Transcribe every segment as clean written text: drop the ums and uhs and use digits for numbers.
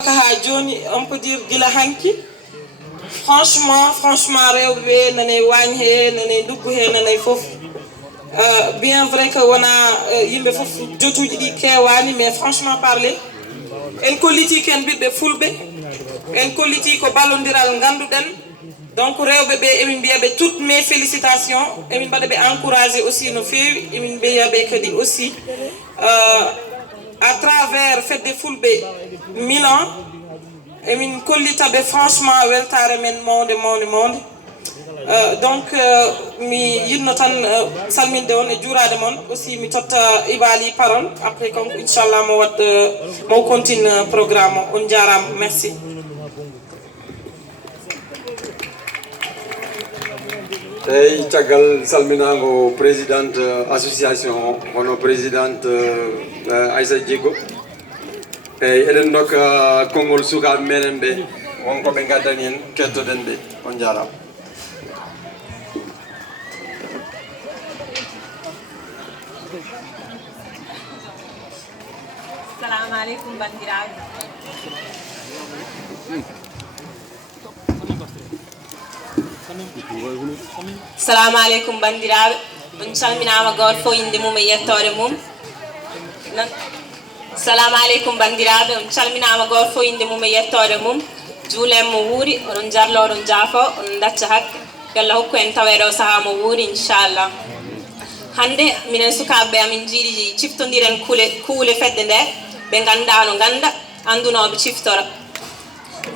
Joni, on peut dire gila hanki. Franchement, rewbe nane wagne nane duggu he nane fof. Bien vrai que on a yimbe fof jotuji di kewani, mais franchement parler en kolliti ken bibbe fulbe en kolliti ko ballondiral nganduden. Donc rewbe be emin biyabe toutes mes félicitations, emin badabe encourager aussi no fewi, emin biyabe kadi aussi à travers fête des fulbe Milan. Emin kollitabe franchement weltare men mawde. Donc mi yinno tan salminde on e juurade mon aussi mi totta ibali parole après comme inchallah mo continue programme on jaram merci. Hey tagal salminango présidente association hono présidente Aïssa Diego. Eden donc Kongol suka menen be wonko be gaddani en kettoden be on jaram. Assalamu alaikum bandiraɓe. Assalamu alaikum bandiraɓe. On calminama goto fof inde mum e yettore mum. Assalamu alaikum bandiraɓe. On calminama goto fof inde mum e yettore mum. Juulem mo wuuri oɗon jarlo oɗon jaafo on dacca hakke yalla hokku en taweɗo o saaha mo wuuri inchallah. Hande minen sukaɓe amin jiiɗi ciftodiren kuule fedde nde ɓe ganda no ganda andunoɓe ciftora.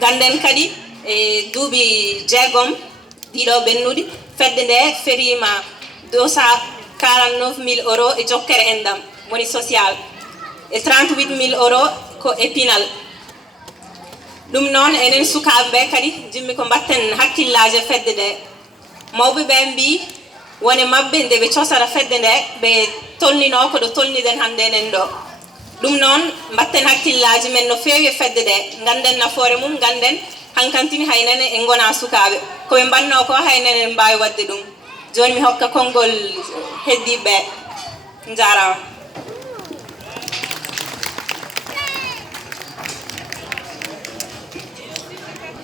Ganden kadi e duuɓi jeegom ɗiɗo ɓennuɗi fedde nde ferima 249 000 € e jokkere endam woni social e 38 000 € ko épinal. Ɗum noon enen sukaɓe ɓe kadi jimmi ko mbatten hakkillaji e fedde nde. Mawɓe ɓe mbi wone mabɓe nde ɓe cosata fedde nde ɓe tolnino ko ɗo tolniɗen hande enen ɗo. Ɗum noon mbatten hakkillaji men no fewi e fedde nde ganden nafoore mum, ganden hankantini haynene en gona sukaɓe koɓe mbanno ko haynene en mbawi wadde ɗum. Joni mi hokka konngol heddiɓe jarama.